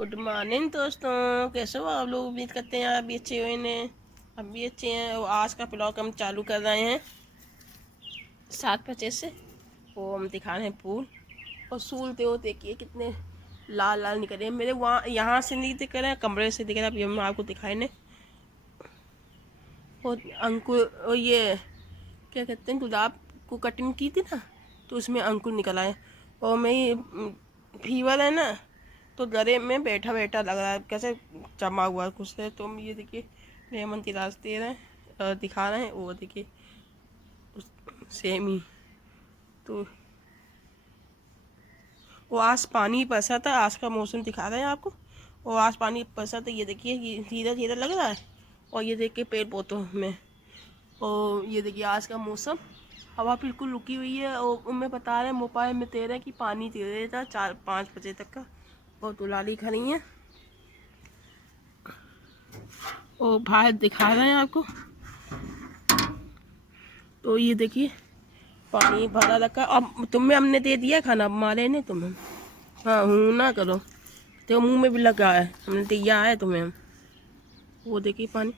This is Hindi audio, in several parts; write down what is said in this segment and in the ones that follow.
गुड मॉर्निंग दोस्तों, कैसे हो आप लोग। उम्मीद करते हैं आप भी अच्छे हुए ने। हम भी अच्छे हैं। और आज का ब्लॉग हम चालू कर रहे हैं 7 बजे से। वो हम दिखा रहे हैं फूल और सूलते हो। देखिए कितने लाल लाल निकल रहे हैं मेरे। वहाँ यहाँ से नहीं दिख रहे हैं, कमरे से दिख रहे हैं। अभी हम आपको दिखाए ने। और अंकुर, और ये क्या कहते हैं, गुलाब को कटिंग की थी ना, तो उसमें अंकुर निकल आए। और मैं ये फीवर है ना, तो गले में बैठा बैठा लग रहा है, कैसे जमा हुआ है कुछ है। तो हम ये देखिए लेमन की रास दे रहे हैं, दिखा रहे हैं। वो देखिए सेम ही। तो वो आज पानी बरसा था, आज का मौसम दिखा रहे हैं आपको। और आज पानी बरसा था, ये देखिए ये धीरे धीरे लग रहा है। और ये देखिए पेड़ पौधों में। और ये देखिए आज का मौसम, हवा बिल्कुल रुकी हुई है। और उनमें बता रहे हैं, मोबाइल में दे रहे हैं कि पानी दे रहे था 4-5 बजे तक का। और दुलाली खड़ी है और बाहर दिखा रहे हैं आपको। तो ये देखिए पानी भरा रखा। अब तुम्हें हमने दे दिया खाना, मारे ने तुम्हें। हाँ हूँ ना करो, तो मुंह में भी लगा है, हमने दिया है तुम्हें। हम वो देखिए पानी,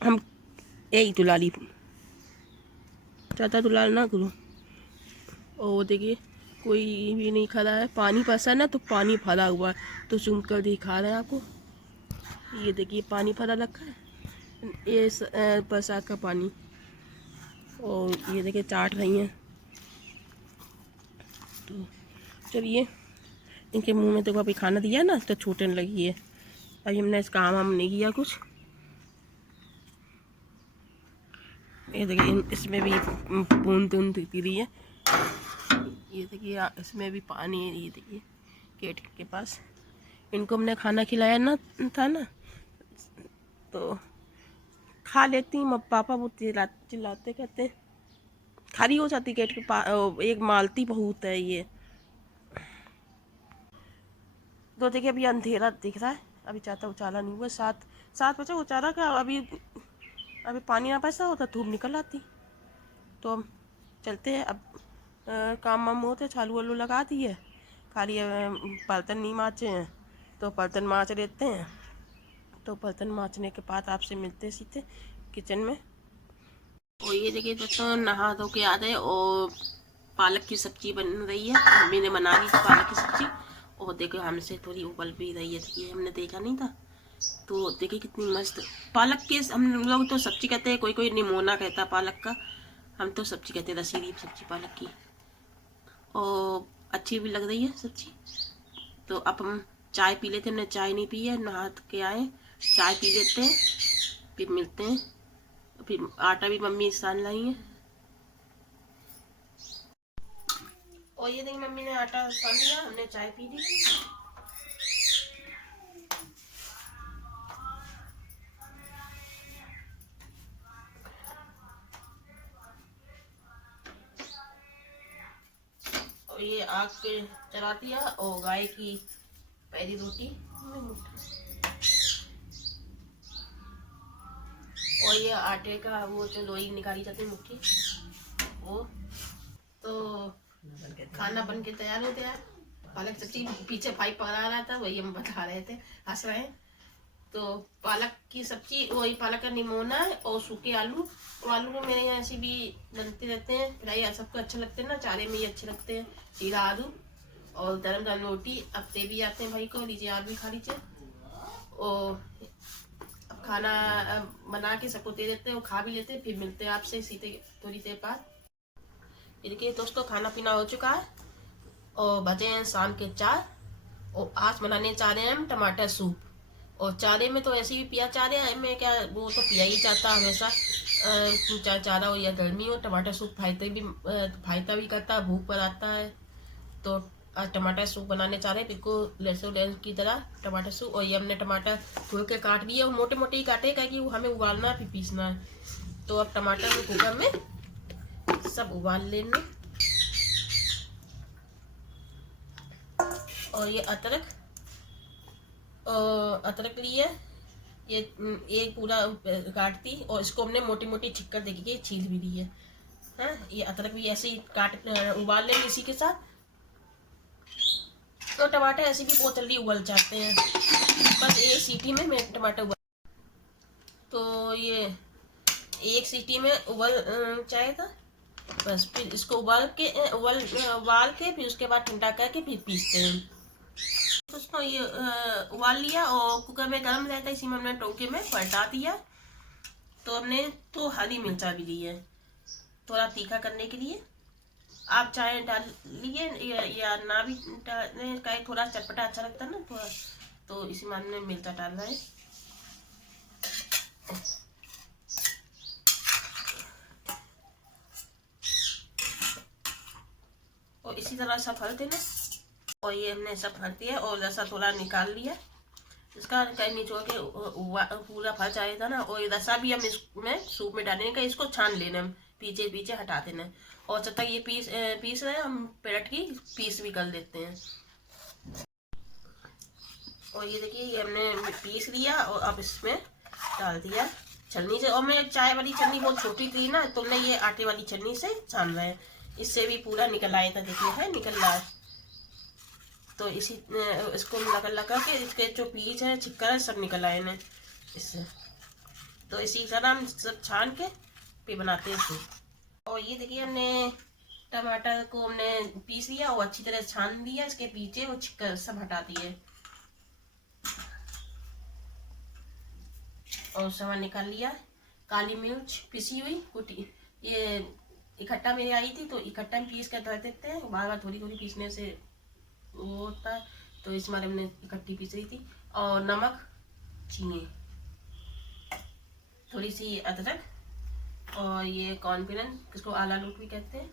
हम यही दुलाली, ज़्यादा दुलाल ना करो। और वो देखिए कोई भी नहीं खड़ा है। पानी पसंद है तो पानी भरा हुआ है, तो चुन कर दिखा रहे हैं आपको। ये देखिए पानी भरा रखा है, ये बरसात का पानी। और ये देखिए चाट रही हैं। तो चलिए, इनके मुंह में देखो अभी खाना दिया ना, तो छूटने लगी है। अभी हमने इस काम हम नहीं किया कुछ। ये देखिए इसमें भी बूंद बूंद गिरी है। ये देखिए इसमें भी पानी है। ये देखिए गेट के पास इनको हमने खाना खिलाया ना था ना, तो खा लेती। पापा वो चिल्लाते कहते खाली हो जाती गेट के पास। एक मालती बहुत है ये। तो देखिए अभी अंधेरा दिख रहा है, अभी ज़्यादा उजाला नहीं हुआ। 7 बजे उजाला का। अभी पानी ना बरसा होता, धूप निकल आती। तो हम चलते हैं अब। काम वाम होते, चालू वालू लगा दिए। खाली बर्तन नहीं माँजे हैं, तो बर्तन माँज लेते हैं। तो बर्तन माँजने के बाद आपसे मिलते सीधे किचन में। और ये देखिए दोस्तों, नहा धो के आ गए और पालक की सब्जी बन रही है। मम्मी ने बना ली थी पालक की सब्जी। और देखो हमसे थोड़ी उबल भी रही है, देखिए हमने देखा नहीं था। तो देखिए कितनी मस्त पालक की, हम लोग तो सब्जी कहते हैं, कोई कोई निमोना कहता है पालक का। हम तो सब्जी कहते हैं, रसीली सब्जी पालक की। और अच्छी भी लग रही है सब्जी। तो अब हम चाय पी लेते हैं। हमने चाय नहीं पी है, नहा के आए, चाय पी लेते हैं, फिर मिलते हैं। फिर आटा भी मम्मी सान लाई है। और ये देखिए मम्मी ने आटा सान लिया, हमने चाय पी ली। और ये आग पे चला दिया। और गाय की पहली रोटी। और ये आटे का वो जो लोई निकाली जाती है मुट्ठी, वो। तो खाना बन के तैयार हो गया। पालक सब्जी पीछे भाई पका रहा था, वही हम बता रहे थे, हंस रहे हैं। तो पालक की सब्जी, वही पालक का निमोना है और सूखे आलू। और आलू में मेरे यहाँ ऐसे भी बनते रहते हैं फ्राई, सबको अच्छे लगते हैं ना, चारे में ही अच्छे लगते हैं जीरा आलू। और गरम गरम रोटी अब दे भी आते हैं भाई को, लीजिए आप भी खा लीजिए। और अब खाना बना के सबको दे देते हैं और खा भी लेते हैं। फिर मिलते हैं आपसे सीधे थोड़ी देर बाद। देखिए दोस्तों, खाना पीना हो चुका है और बजे हैं शाम के 4। और आज बनाने चाह रहे हैं हम टमाटर सूप। और चारे में तो ऐसे भी पिया, चारे में क्या वो तो पिया ही जाता हमेशा, चाहे चारा हो या गर्मी हो। टमाटर सूप फायदा भी करता है, भूख पर आता है। तो आज टमाटर सूप बनाने चाह रहे हैं, बिल्कुल लहसुन की तरह टमाटर सूप। और ये हमने टमाटर धुल के काट लिए, और मोटे मोटे ही काटे, क्योंकि वो हमें उबालना है फिर पीसना है। तो अब टमाटर को कुकर में सब उबाल लेंगे। और ये अदरक लिए, ये एक पूरा काट दी। और इसको हमने मोटी मोटी छिक्कर देखिए छील भी दी है। हाँ, ये अदरक भी ऐसे ही काट उबाल लेंगे इसी के साथ। तो टमाटर ऐसे भी बहुत जल्दी उबल जाते हैं। बस एक सीटी में मैं टमाटर उबाल, तो ये एक सीटी में उबल जाएगा। बस फिर इसको उबाल के फिर उसके बाद ठंडा करके फिर पीसते हैं। तो उसको ये उबाल लिया और कुकर में गर्म रहता है, इसी में हमने टोके में पलटा दिया। तो हमने तो हरी मिर्चा भी ली है थोड़ा तीखा करने के लिए। आप चाहे डाल लिए या ना भी डालने का, थोड़ा चटपटा अच्छा लगता है ना थोड़ा, तो इसी में हमने मिर्चा डालना है। और इसी तरह सब भर देना। और ये हमने सब भर दिया और रसा थोड़ा निकाल लिया इसका, कहीं निचोड़ के पूरा भर जाएगा ना। और रसा भी हम इसमें सूप में डालेंगे का, इसको छान लेना, पीछे पीछे हटा देना। और जब तक ये पीस रहे हम पेरट की पीस भी कर लेते हैं। और ये देखिए ये हमने पीस लिया और अब इसमें डाल दिया छलनी से। और मैं चाय वाली छलनी बहुत छोटी थी ना, तो मैं ये आटे वाली छलनी से छान रहे हैं, इससे भी पूरा निकल आया था। देखिए है निकल रहा है। तो इसको लगा के इसके जो पीस है छिक्कर है सब निकल आए ना इससे। तो इसी तरह हम सब छान के फिर बनाते हैं सूप। और ये देखिए हमने टमाटर को हमने पीस लिया और अच्छी तरह छान लिया, इसके पीछे वो छिक्कर सब हटा दिए और सामान निकाल लिया। काली मिर्च पिसी हुई कुटी, ये इकट्ठा मेरी आई थी तो इकट्ठा में पीस कर धर देते हैं, बार बार थोड़ी थोड़ी पीसने से वो होता है, तो इस बार हमने इकट्ठी पीस रही थी। और नमक, चीनी, थोड़ी सी अदरक और ये कॉर्नफ्लेक्स, किसको आला लूट भी कहते हैं।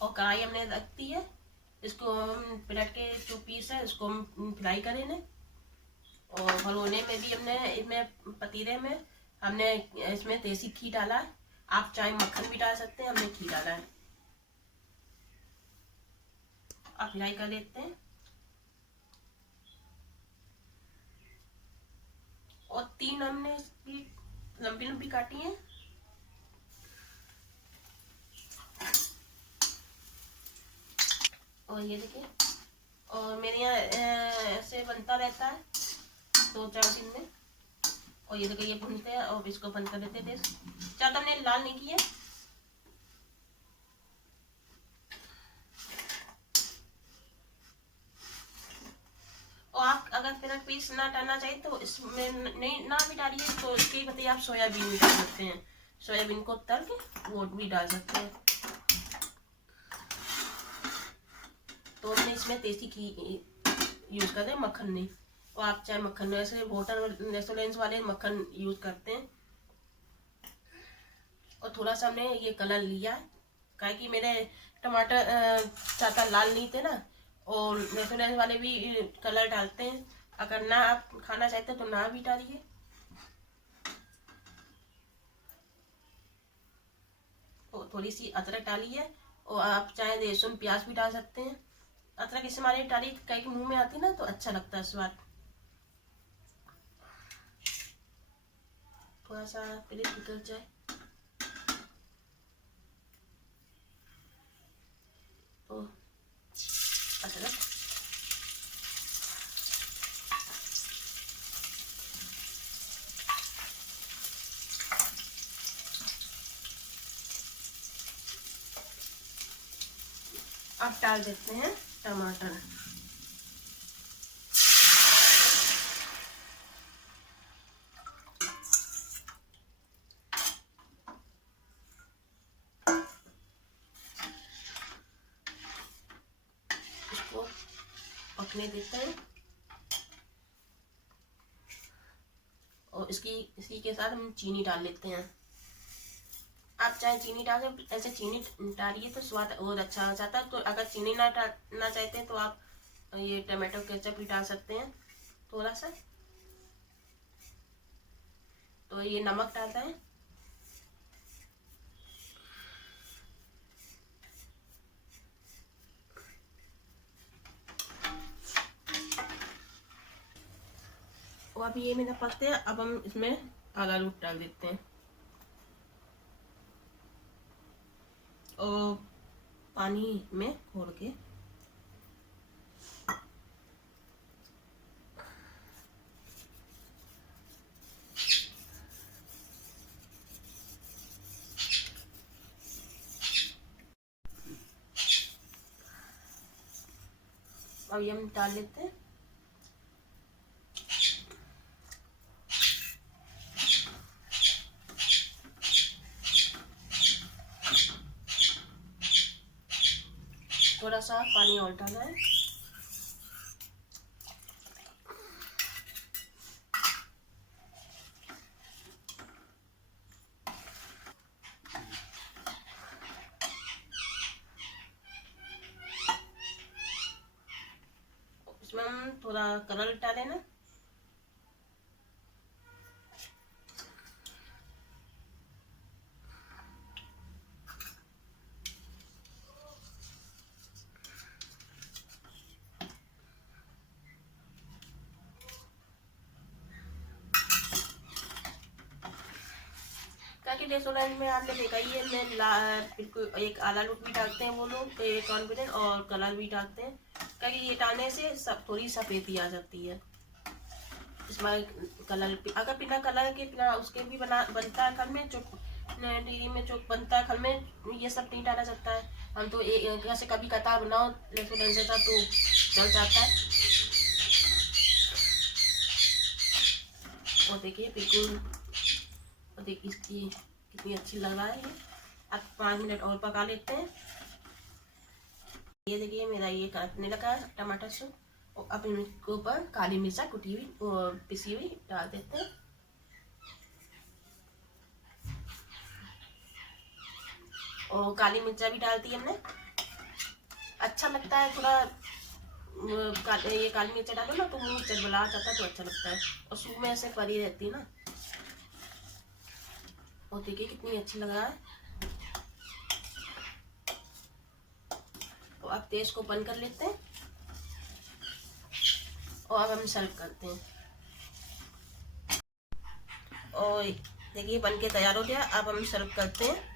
और कढ़ाई हमने रख दी है, इसको हम ब्रेड के जो पीस है इसको हम फ्राई करेंगे। और भगोने में भी हमने इसमें पतीले में हमने इसमें देसी घी डाला है, आप चाहे मक्खन भी डाल सकते हैं, हमने घी डाला है। आप फ्राई कर लेते हैं। और 3 हमने इसकी लंबी लंबी काटी है। और ये देखिए, और मेरे यहाँ ऐसे बनता रहता है 2-4 दिन में। और ये देखिए ये भूनते हैं और इसको बंद कर देते हैं। ज़्यादा हमने लाल नहीं किया। और आप अगर फिर पीस ना डालना चाहिए तो इसमें नहीं ना भी डालिए, तो इसके बदले आप सोयाबीन भी डाल सकते हैं। सोयाबीन को तल के वो भी डाल सकते हैं। तो हमने इसमें देसी घी यूज करते हैं, मक्खन नहीं। और आप चाहे मक्खन, ऐसे होटल रेस्टोरेंट्स वाले मक्खन यूज करते हैं। और थोड़ा सा हमने ये कलर लिया क्या कि मेरे टमाटर ज़्यादा लाल नहीं थे ना, और रेस्टोरेंट वाले भी कलर डालते हैं। अगर ना आप खाना चाहते हैं तो ना भी डालिए। और थोड़ी सी अदरक डाली है, और आप चाहे लहसुन प्याज भी डाल सकते हैं। अदरक इस हमारे डाली कहीं मुंह में आती ना तो अच्छा लगता है स्वाद। थोड़ा सा पहले निकल जाए तो अदरक, अब डाल देते हैं टमाटर। इसको पकने देते हैं। और इसी के साथ हम चीनी डाल लेते हैं। आप चाहे चीनी डालें, ऐसे चीनी डालिए तो स्वाद और अच्छा आ जाता है। तो अगर चीनी ना डालना चाहते हैं तो आप ये टमाटो केचप भी डाल सकते हैं थोड़ा सा। तो ये नमक डालते हैं। और अब ये मेरा पकते हैं, अब हम इसमें आला रूट डाल देते हैं। और पानी में घोल के अब ये हम डाल लेते हैं। थोड़ा सा पानी और डालना है। इसमें हम थोड़ा कलर डालें ना। ताकि रेस्टोरेंट में आपने देखा ही है, मैं बिल्कुल एक आला लूट भी डालते हैं वो लोग कॉन्फिडेंट, और कलर भी डालते हैं, ताकि ये डालने से सब थोड़ी सफेदी आ जाती है। इसमें कलर अगर बिना कलर के बिना उसके भी बनता है घर में, जो डेयरी में जो बनता है घर में, ये सब नहीं डाला जाता है। हम तो जैसे कभी कतार बनाओ रेस्टोरेंट जैसा तो चल जाता है। और देखिए बिल्कुल, और देखिए इसकी कितनी अच्छी लग रहा है ये। अब 5 मिनट और पका लेते हैं। ये देखिए मेरा ये काटने लगा है टमाटर सूप। और अब इनके ऊपर काली मिर्चा कुटी हुई और पिसी हुई डाल देते हैं। और काली मिर्चा भी डाल दी हमने। अच्छा लगता है थोड़ा, ये काली मिर्चा डालो ना तो मुंह चटबला जाता है तो अच्छा लगता है, और सूप में ऐसे परी रहती है ना। और देखिए कितनी अच्छी लग रहा है। तो अब तेज को बंद कर लेते हैं और अब हम सर्व करते हैं। और देखिए बन के तैयार हो गया। अब हम सर्व करते हैं।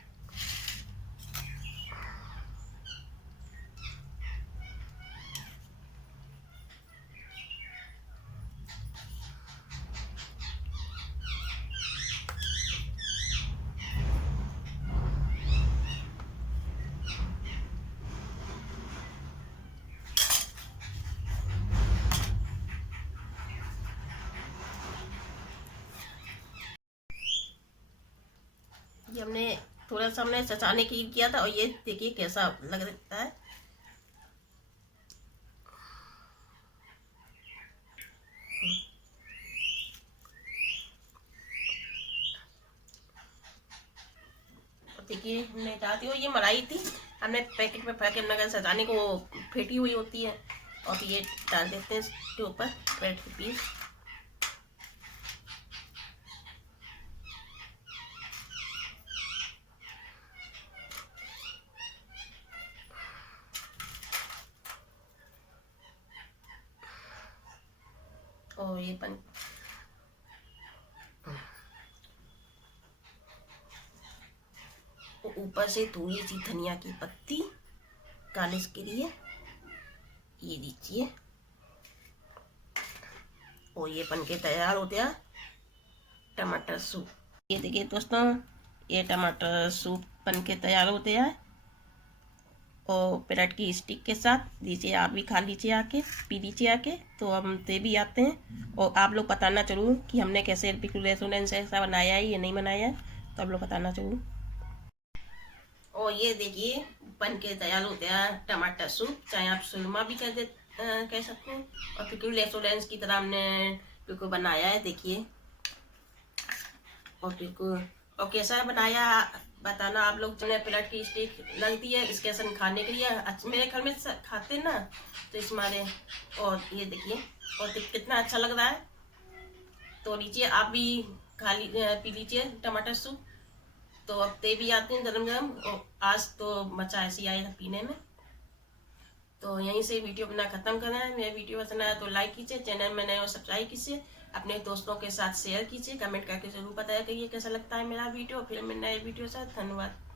ये हमने थोड़ा सा हमने सचाने की किया था, और ये देखिए कैसा लग रहा है। देखिए हमने डाल दी, ये मलाई थी हमने पैकेट में पैकेट में सजाने को फेंटी हुई होती है। और ये डाल देते हैं इसके ऊपर ब्रेड के पीस। और ये ऊपर से थोड़ी सी धनिया की पत्ती गार्निश के लिए ये दीजिए। और ये बन के तैयार हो गया टमाटर सूप। ये देखिए दोस्तों, ये टमाटर सूप बन के तैयार हो गया है। और ब्रेड की स्टिक के साथ लीजिए, आप भी खा लीजिए आके, पी लीजिए आके। तो हम दे भी आते हैं। और आप लोग बताना जरूर कि हमने कैसे बिल्कुल रेस्टोरेंट से ऐसा बनाया है या नहीं बनाया है, तो आप लोग बताना जरूर। और ये देखिए बन के तैयार हो गया टमाटर सूप, चाहे आप सुरमा भी कह सकते हैं। और बिल्कुल रेस्टोरेंट की तरह हमने बिल्कुल बनाया है, देखिए। और बिल्कुल, और कैसा बनाया बताना आप लोग। जो प्लेट की स्टिक लगती है इसके संग खाने के लिए, मेरे घर में खाते ना, तो इस मारे। और ये देखिए, और कितना अच्छा लग रहा है। तो लीजिए आप भी पी लीजिए टमाटर सूप। तो अब ते भी आते हैं गरम गरम, और आज तो मजा ऐसे ही आया पीने में। तो यहीं से वीडियो अपना खत्म करना है। मेरा वीडियो पसंद आया तो लाइक कीजिए, चैनल में नए हो सब्सक्राइब कीजिए, अपने दोस्तों के साथ शेयर कीजिए, कमेंट करके जरूर बताया करिए कैसा लगता है मेरा वीडियो। फिर मैं नए वीडियो से, धन्यवाद।